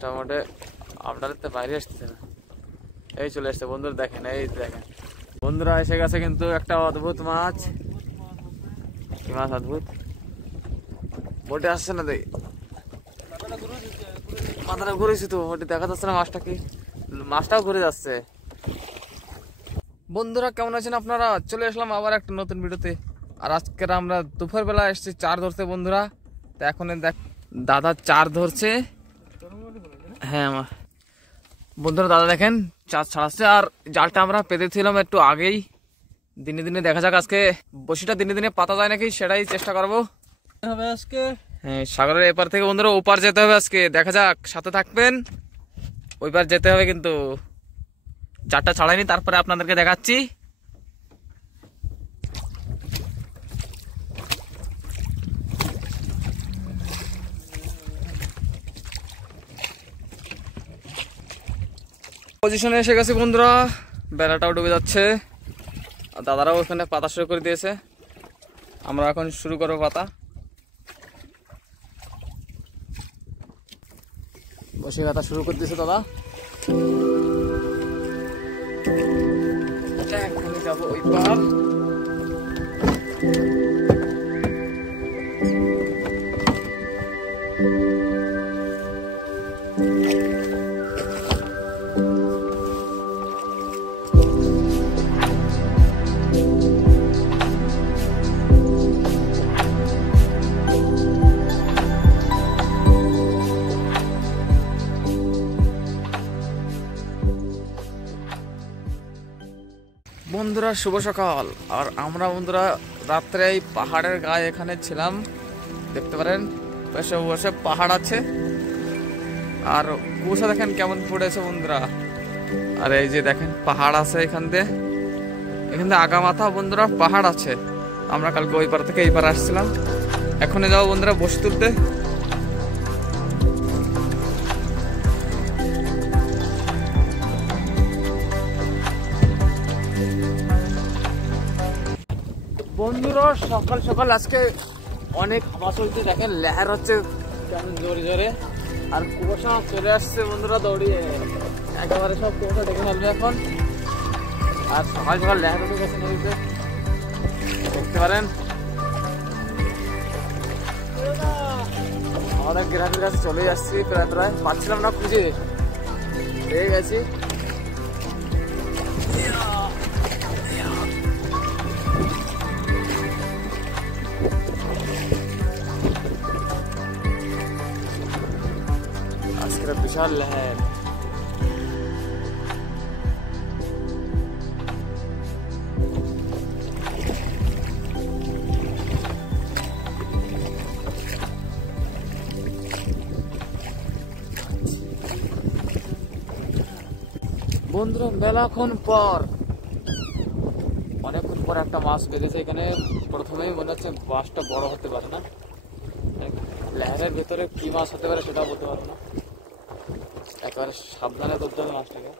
মাছটা মোটে আপনাদের তো বাইরে আসতেছে না, এই চলে আসছে বন্ধুরা। দেখেন, এই দেখেন বন্ধুরা, এসে গেছে কিন্তু একটা অদ্ভুত মাছ। কি মাছ অদ্ভুত, মোটে আসছে না, দেখি মাথাটা ঘুরেছি তো, মোটে দেখা যাচ্ছে না মাছটা কি, মাছটাও ঘুরে যাচ্ছে। বন্ধুরা কেমন আছেন আপনারা? চলে আসলাম আবার একটা নতুন ভিডিওতে। আর আজকের আমরা দুপুর বেলা এসেছি চার ধরতে বন্ধুরা। তো এখন দেখ দাদা চার ধরছে। হ্যাঁ আমার বন্ধুরা, দাদা দেখেন চার ছাড়াচ্ছে। আর জালটা আমরা পেতেছিলাম একটু আগেই। দিনে দিনে দেখা যাক আজকে বসিটা দিনে দিনে পাতা যায় নাকি, সেটাই চেষ্টা করবো আজকে। হ্যাঁ, সাগরের এপার থেকে বন্ধুরা ওপার যেতে হবে আজকে, দেখা যাক, সাথে থাকবেন। ওই পার যেতে হবে কিন্তু চারটা ছাড়াইনি, তারপরে আপনাদেরকে দেখাচ্ছি। পজিশনে এসে গেছে বন্ধুরা, বেলাটাও ডুবে যাচ্ছে। আর দাদারাও ওখানে পাতা শুরু করে দিয়েছে, আমরা এখন শুরু করবো পাতা। বসে পাতা শুরু করে দিয়েছে দাদা। এখন যাবো ওই পার। বন্ধুরা শুভ সকাল। আর আমরা বন্ধুরা রাত্রে এই পাহাড়ের গায়ে এখানে ছিলাম, দেখতে পারেন পাশে বসে পাহাড় আছে। আর কুয়াশা দেখেন কেমন পড়েছে বন্ধুরা। আর এই যে দেখেন পাহাড় আছে এখান দিয়ে আগা মাথা বন্ধুরা পাহাড় আছে। আমরা কালকে ওই পার থেকে এই পার আসছিলাম, এখন যাবো বন্ধুরা বসে তুলতে। বন্ধুরা সকাল সকাল আজকে অনেক হাওয়া চলছে, দেখেন লেহার হচ্ছে কেমন জোরে জোরে। আর কুয়াশা চলে আসছে বন্ধুরা, দৌড়িয়ে একেবারে সব কুয়াশা দেখে ফেলবে এখন। আর সকাল সকাল লেহার উঠে গেছে নদীতে, দেখতে পারেন। আমাদের গ্রামের কাছে চলে আসছি, প্রায় প্রায় পাচ্ছিলাম না, খুঁজে পেয়ে গেছি। আজকের বিশাল লেহার। বন্ধুরা মেলাক্ষণ পর, অনেকক্ষণ পর একটা মাছ বেঁধেছে এখানে। প্রথমেই মনে হচ্ছে মাছটা বড় হতে পারে না, লেহারের ভেতরে কি মাছ হতে পারে সেটা বলতে পারবো না। একেবারে সাবধানে ধরতে হবে মাছটাকে।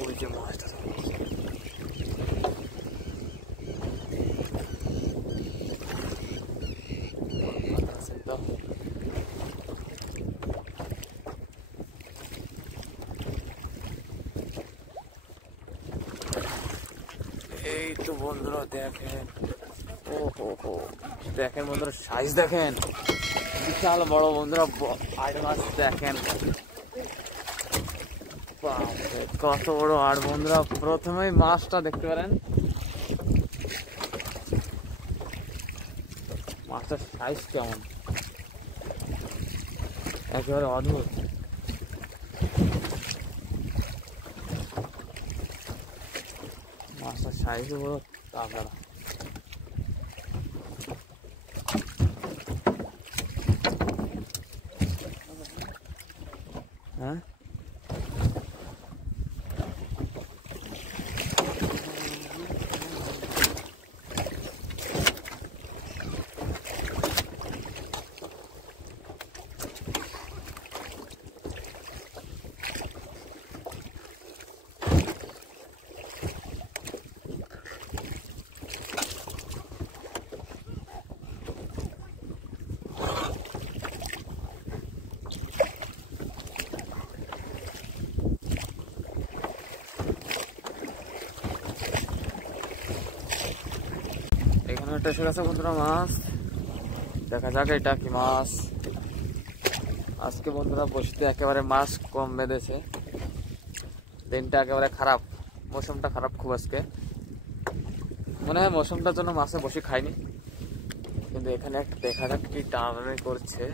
ওই যে মাছটা এই তো বন্ধুরা দেখেন, ও হো হো দেখেন বন্ধুরা, সাইজ দেখেন বিশাল বড় বন্ধুরা। আড় মাছ দেখেন কত বড় আড় বন্ধুরা। প্রথমেই মাছটা দেখতে পারেন, মাছটার সাইজ কেমন, একেবারে অদ্ভুত। মাছটার সাইজও বড়, তাছাড়া হ্যাঁ এটা এসে গেছে বন্ধুরা মাছ, দেখা যাক এটা কি মাছ। আজকে বন্ধুরা বসতে একেবারে মাছ কম বেঁধেছে, দিনটা একেবারে খারাপ, মৌসুমটা খারাপ খুব আজকে। মনে হয় মৌসুমটার জন্য মাছে বসে খাইনি, কিন্তু এখানে একটা দেখা যাক কি টানাটানি করছে,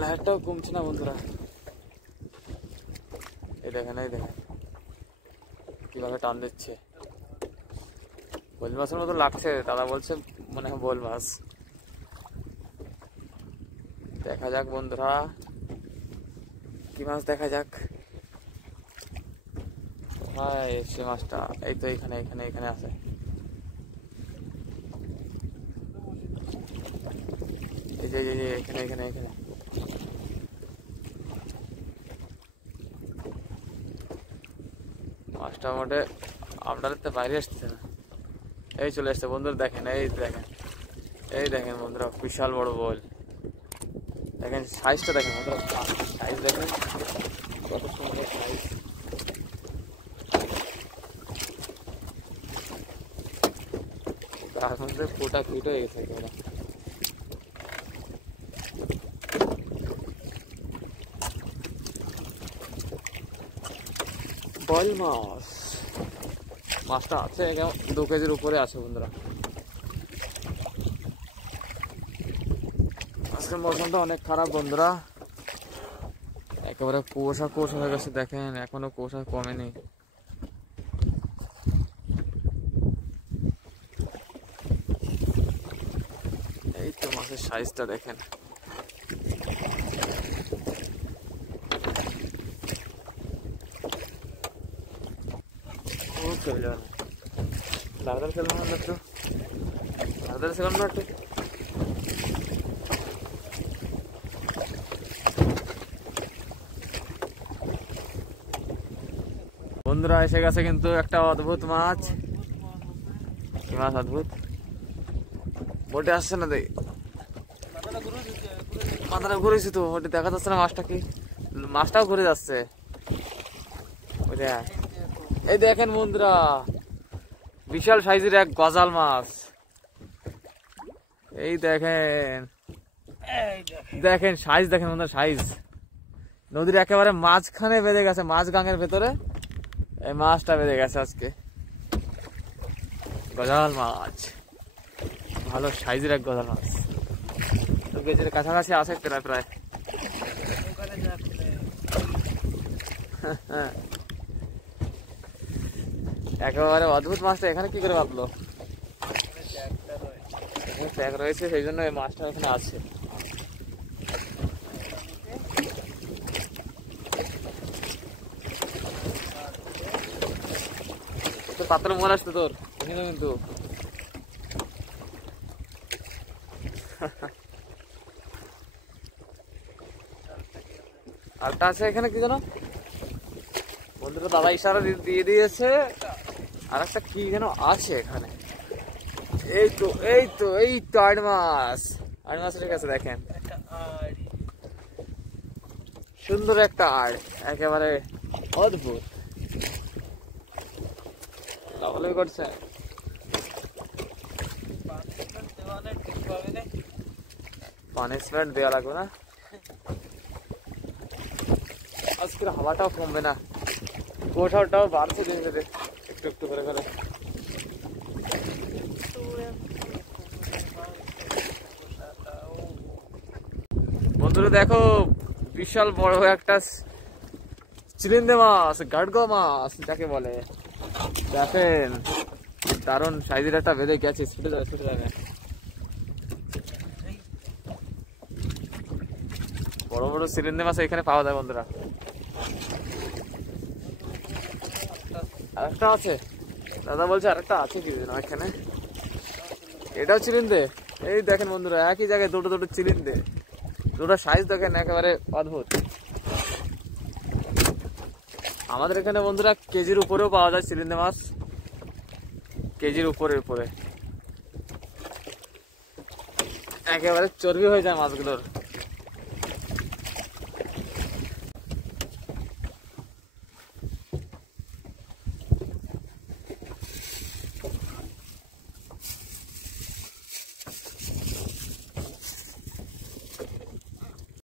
লাইটটাও কমছে না বন্ধুরা। এই দেখেন কিভাবে টান দিচ্ছে, বোল মাছের মতো লাগছে, দাদা বলছে মনে হয় বোল মাছ। দেখা যাক বন্ধুরা কি মাছ, দেখা যাক। হ্যাঁ সে মাছটা এই তো এখানে এখানে এখানে আছে। এই যে এখানে এখানে এখানে মাছটা মোটে আপনাদের তো বাইরে আসতেছে না, এই চলে আসছে বন্ধুরা। দেখেন এই দেখেন বন্ধুরা, বিশাল বড় বোল। দেখেন সাইজটা দেখেন বন্ধুরা, সাইজ দেখেন কত সুন্দর সাইজ। তার মধ্যে ফোটা ফিট হয়ে গেছে একেবারে। বল মাছটা আছে 2 কেজির উপরে আছে বন্ধুরা। আজকের মৌসুমটা অনেক খারাপ বন্ধুরা, একেবারে কুয়াশা হয়ে গেছে। দেখেন এখনো কুয়াশা কমেনি। এই তো মাছের সাইজটা দেখেন, দাদার খেলাম না একটু, দাদার খেলাম না একটু। বন্ধুরা এসে গেছে কিন্তু একটা অদ্ভুত মাছ। কি মাছ অদ্ভুত, বোটে আসছে না, দেখ মাথাটা ঘুরেছি তো, ওটা দেখা যাচ্ছে না মাছটা কি, মাছটাও ঘুরে যাচ্ছে। এই দেখেন বন্ধুরা, বিশাল সাইজের এক গজাল মাছ। এই দেখেন সাইজ দেখেন বন্ধুরা, সাইজ নদীর একেবারে মাঝখানে বেঁধে গেছে, মাছ গাঙের ভেতরে এই মাছটা বেঁধে গেছে আজকে। গজাল মাছ, ভালো সাইজের এক গজাল মাছ, গেজের কাছাকাছি আছে প্রায়। একেবারে অদ্ভুত মাছটা এখানে কি করে ভাবলো, এখানে ট্যাগ রয়েছে সেই জন্য এই মাছটা এখানে আছে। পাত্র মনে আসতো তোর কিন্তু আরটা আছে এখানে কি জানো বন্ধুরা, দাদা ইশারা দিয়ে দিয়েছে, আর একটা কি যেন আছে এখানে। এই তো আড় মাছ ঠিক আছে। দেখেন সুন্দর একটা আড়, একেবারে অদ্ভুত করছে। পানিশমেন্ট দেওয়া লাগবে না, আজকের হাওয়াটাও কমবে না, কুয়াশাটাও বাড়ছে ধীরে ধীরে একটু করে করে। বন্ধুরা দেখো বিশাল বড় একটা চিলিন্দে মাছ, গাড়গা মাছ যাকে বলে। দেখেন দারুণ সাইজের একটা বেঁধে গেছে, ছুটে যাবে। বড় বড় চিলিন্দে মাছ এখানে পাওয়া যায় বন্ধুরা। আরেকটা আছে, দাদা বলছে আরেকটা আছে কি না এখানে, এটাও চিলিন্দে। এই দেখেন বন্ধুরা একই জায়গায় দুটো চিলিন্দে, দুটো সাইজ দেখেন একেবারে অদ্ভুত। আমাদের এখানে বন্ধুরা কেজির উপরেও পাওয়া যায় চিলিন্দে মাছ, কেজির উপরে একেবারে চর্বি হয়ে যায় মাছগুলোর।